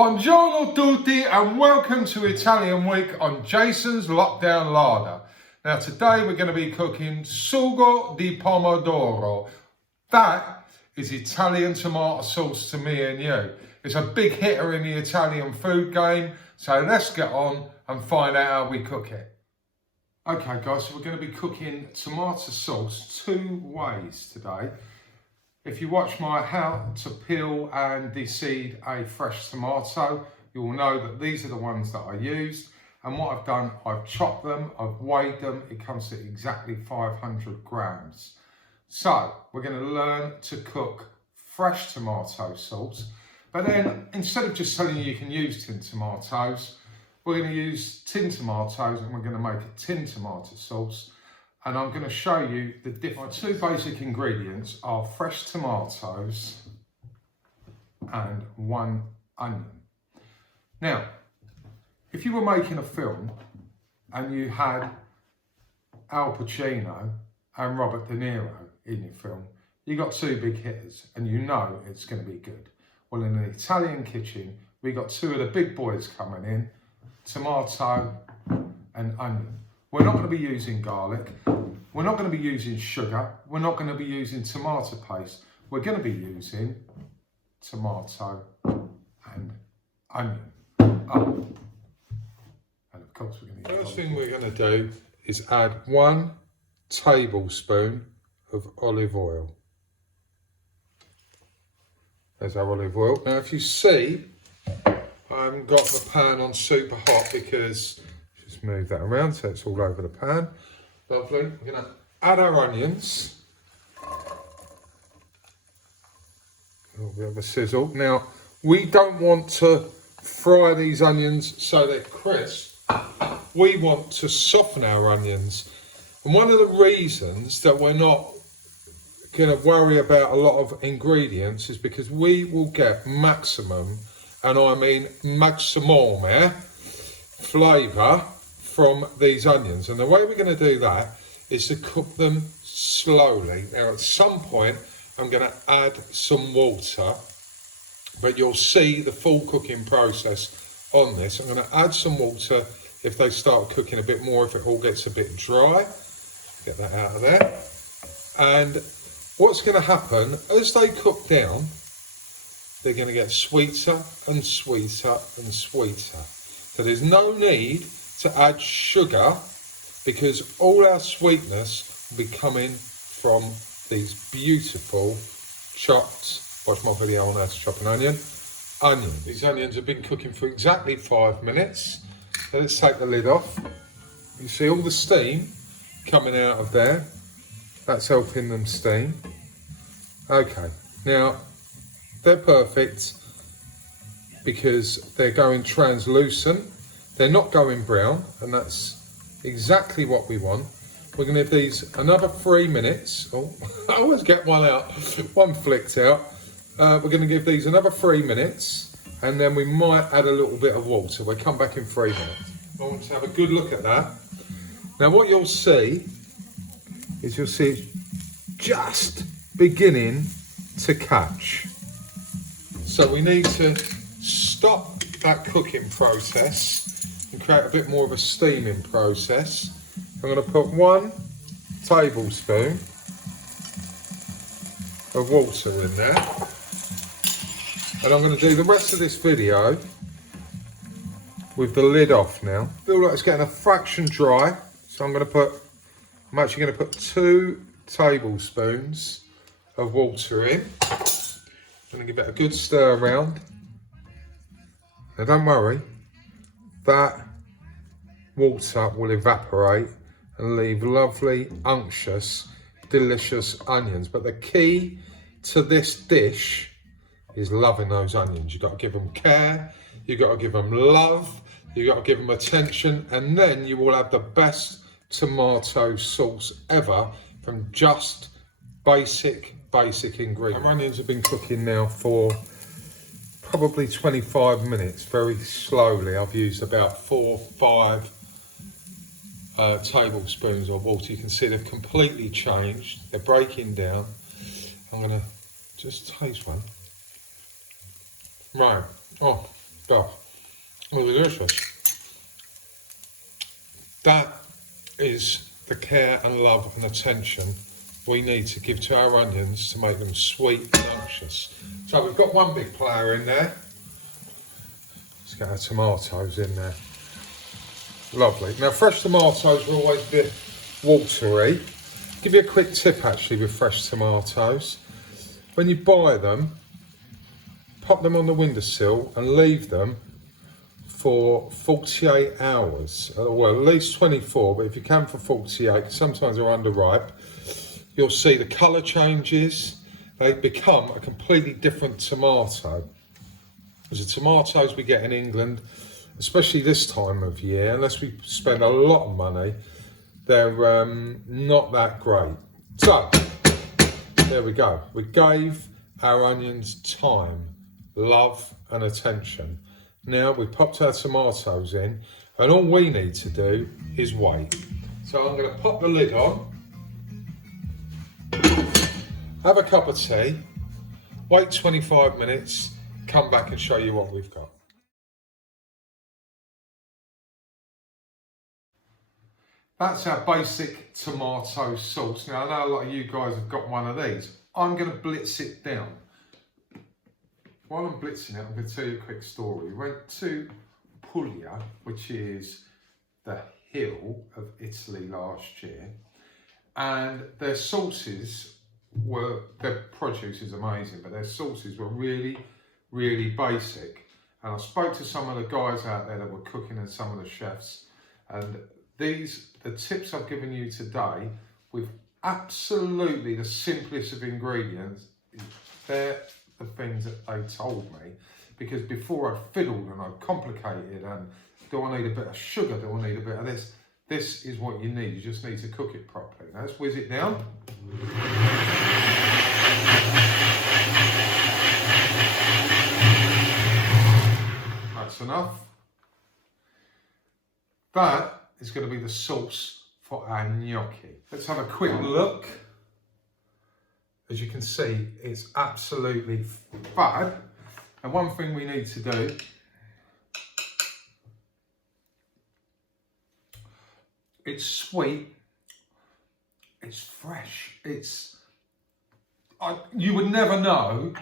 Buongiorno tutti and welcome to Italian Week on Jason's Lockdown Larder. Now today we're going to be cooking sugo di pomodoro. That is Italian tomato sauce to me and you. It's a big hitter in the Italian food game, so let's get on and find out how we cook it. Okay guys, so we're going to be cooking tomato sauce two ways today. If you watch my how to peel and deseed a fresh tomato, you will know that these are the ones that I used. And what I've done, I've chopped them, I've weighed them, it comes to exactly 500 grams. So we're going to learn to cook fresh tomato sauce. But then instead of just telling you can use tin tomatoes, we're going to use tin tomatoes and we're going to make a tin tomato sauce. And I'm going to show you the different. Two basic ingredients are fresh tomatoes and one onion. Now, if you were making a film and you had Al Pacino and Robert De Niro in your film, you got two big hitters and you know it's going to be good. Well, in an Italian kitchen, we got two of the big boys coming in, tomato and onion. We're not going to be using garlic, we're not going to be using sugar, we're not going to be using tomato paste, we're going to be using tomato and onion. Oh. And of course we're going to use First thing we're going to do is add 1 tablespoon of olive oil. There's our olive oil. Now if you see, I haven't got the pan on super hot because just move that around so it's all over the pan. Lovely. We're going to add our onions. A little bit of a sizzle. Now, we don't want to fry these onions so they're crisp. We want to soften our onions. And one of the reasons that we're not going to worry about a lot of ingredients is because we will get maximum, and I mean maximum, flavour from these onions. And the way we're going to do that is to cook them slowly. Now at some point I'm going to add some water, but you'll see the full cooking process on this. I'm going to add some water if they start cooking a bit more, if it all gets a bit dry. Get that out of there. And what's going to happen as they cook down, they're going to get sweeter and sweeter and sweeter. So there's no need to add sugar because all our sweetness will be coming from these beautiful chopped, watch my video on how to chop an onion. These onions have been cooking for exactly 5 minutes. So let's take the lid off. You see all the steam coming out of there. That's helping them steam. Okay, now they're perfect because they're going translucent. They're not going brown, and that's exactly what we want. We're going to give these another 3 minutes. Oh, I always get one out, one flicked out. We're going to give these another 3 minutes, and then we might add a little bit of water. We'll come back in 3 minutes. I want to have a good look at that. Now what you'll see is it's just beginning to catch. So we need to stop that cooking process and create a bit more of a steaming process. I'm going to put 1 tablespoon of water in there, and I'm going to do the rest of this video with the lid off now. I feel like it's getting a fraction dry, so I'm actually going to put 2 tablespoons of water in. I'm going to give it a good stir around. Now don't worry, that water will evaporate and leave lovely, unctuous, delicious onions. But the key to this dish is loving those onions. You've got to give them care, you've got to give them love, you've got to give them attention, and then you will have the best tomato sauce ever from just basic ingredients. Our onions have been cooking now for probably 25 minutes, very slowly. I've used about 4 or 5 tablespoons of water. You can see they've completely changed. They're breaking down. I'm going to just taste one. Right. Oh, stuff. Oh, delicious. That is the care and love and attention we need to give to our onions to make them sweet and unctuous. So we've got one big player in there. Let's get our tomatoes in there. Lovely. Now fresh tomatoes are always a bit watery. Give you a quick tip actually with fresh tomatoes. When you buy them, pop them on the windowsill and leave them for 48 hours. Well, at least 24, but if you can for 48, sometimes they're underripe. You'll see the colour changes. They become a completely different tomato. As the tomatoes we get in England, especially this time of year, unless we spend a lot of money, they're not that great. So, there we go. We gave our onions time, love and attention. Now we popped our tomatoes in and all we need to do is wait. So I'm going to pop the lid on, have a cup of tea, wait 25 minutes, come back and show you what we've got. That's our basic tomato sauce. Now I know a lot of you guys have got one of these. I'm going to blitz it down. While I'm blitzing it, I'm going to tell you a quick story. We went to Puglia, which is the hill of Italy last year, and their sauces were, their produce is amazing, but their sauces were really, really basic. And I spoke to some of the guys out there that were cooking and some of the chefs, and the tips I've given you today, with absolutely the simplest of ingredients, they're the things that they told me, because before I fiddled and I complicated and do I need a bit of sugar, do I need a bit of this? This is what you need, you just need to cook it properly. Now let's whiz it down. That's enough. That is going to be the sauce for our gnocchi. Let's have a quick look. As you can see, it's absolutely fab. And one thing we need to do it's sweet, it's fresh, you would never know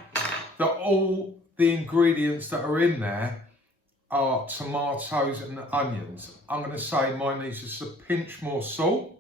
that all the ingredients that are in there are tomatoes and onions. I'm going to say mine needs just a pinch more salt.